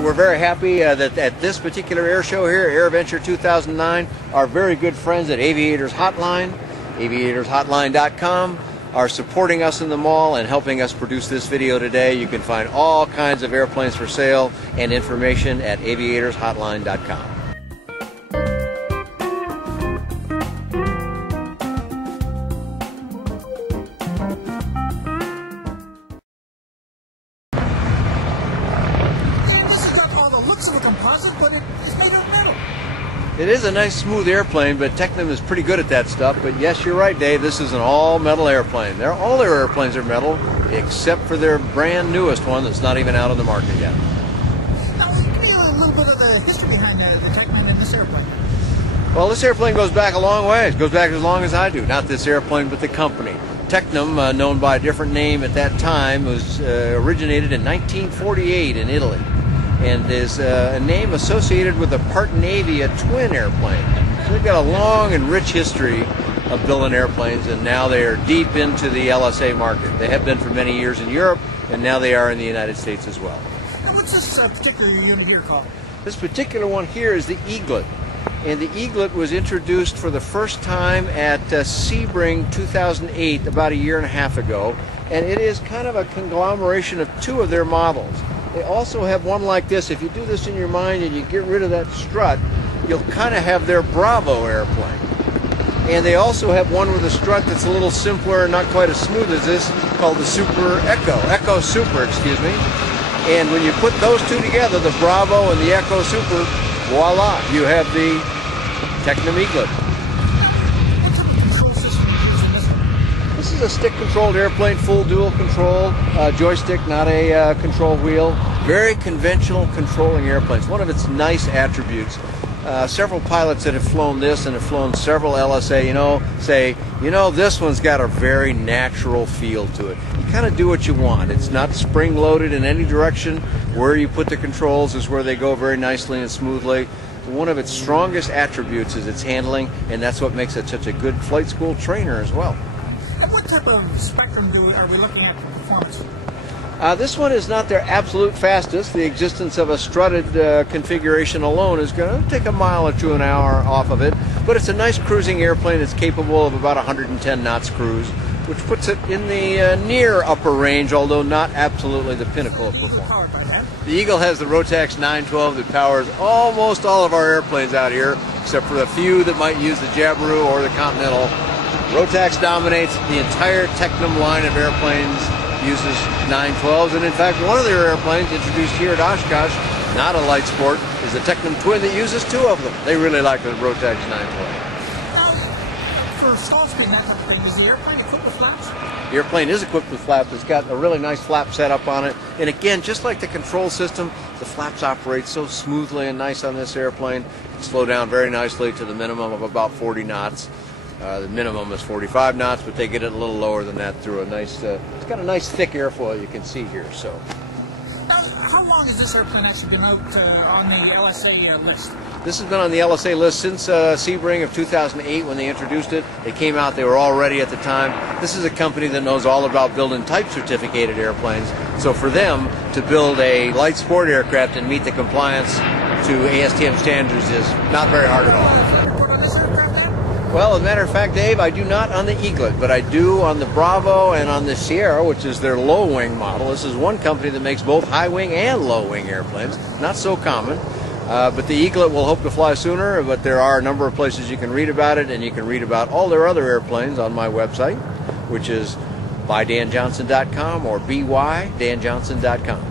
we're very happy that at this particular air show here, AirVenture 2009, our very good friends at Aviators Hotline, aviatorshotline.com, are supporting us in the mall and helping us produce this video today. You can find all kinds of airplanes for sale and information at aviatorshotline.com. It is a nice smooth airplane, but Tecnam is pretty good at that stuff. But yes, you're right, Dave, this is an all-metal airplane. All their airplanes are metal, except for their brand newest one that's not even out on the market yet. Now, give me a little bit of the history behind the Tecnam and this airplane. Well, this airplane goes back a long way. It goes back as long as I do. Not this airplane, but the company. Tecnam, known by a different name at that time, was originated in 1948 in Italy, and is a name associated with the Partenavia twin airplane. So they've got a long and rich history of building airplanes, and now they are deep into the LSA market. They have been for many years in Europe, and now they are in the United States as well. Now, what's this particular unit here called? This particular one here is the Eaglet, and the Eaglet was introduced for the first time at Sebring 2008, about a year and a half ago, and it is kind of a conglomeration of two of their models. They also have one like this. If you do this in your mind and you get rid of that strut, you'll kind of have their Bravo airplane. And they also have one with a strut that's a little simpler and not quite as smooth as this, called the Echo Super, excuse me. And when you put those two together, the Bravo and the Echo Super, voila, you have the Tecnam Eaglet. This is a stick-controlled airplane, full dual control, joystick, not a control wheel. Very conventional controlling airplanes. One of its nice attributes. Several pilots that have flown this and have flown several LSA, say, this one's got a very natural feel to it. You kind of do what you want. It's not spring-loaded in any direction. Where you put the controls is where they go very nicely and smoothly. One of its strongest attributes is its handling, and that's what makes it such a good flight school trainer as well. And what type of spectrum are we looking at for performance? This one is not their absolute fastest. The existence of a strutted configuration alone is going to take a mile or two an hour off of it, but it's a nice cruising airplane. It's capable of about 110 knots cruise, which puts it in the near upper range, although not absolutely the pinnacle of performance. The Eagle has the Rotax 912 that powers almost all of our airplanes out here, except for the few that might use the Jabiru or the Continental. Rotax dominates. The entire Tecnam line of airplanes uses 912s, and in fact one of their airplanes introduced here at Oshkosh, not a light sport, is the Tecnam Twin that uses two of them. They really like the Rotax 912. Now, for stall screen, that type of thing, is the airplane equipped with flaps? The airplane is equipped with flaps. It's got a really nice flap setup on it, and again, just like the control system, the flaps operate so smoothly and nice on this airplane. You can slow down very nicely to the minimum of about 40 knots. The minimum is 45 knots, but they get it a little lower than that through a nice, it's got a nice thick airfoil you can see here. So, how long has this airplane actually been out on the LSA list? This has been on the LSA list since Sebring of 2008 when they introduced it. They came out, they were all ready at the time. This is a company that knows all about building type certificated airplanes. So for them to build a light sport aircraft and meet the compliance to ASTM standards is not very hard at all. Well, as a matter of fact, Dave, I do not on the Eaglet, but I do on the Bravo and on the Sierra, which is their low-wing model. This is one company that makes both high-wing and low-wing airplanes. Not so common, but the Eaglet will hope to fly sooner, but there are a number of places you can read about it, and you can read about all their other airplanes on my website, which is bydanjohnson.com or bydanjohnson.com.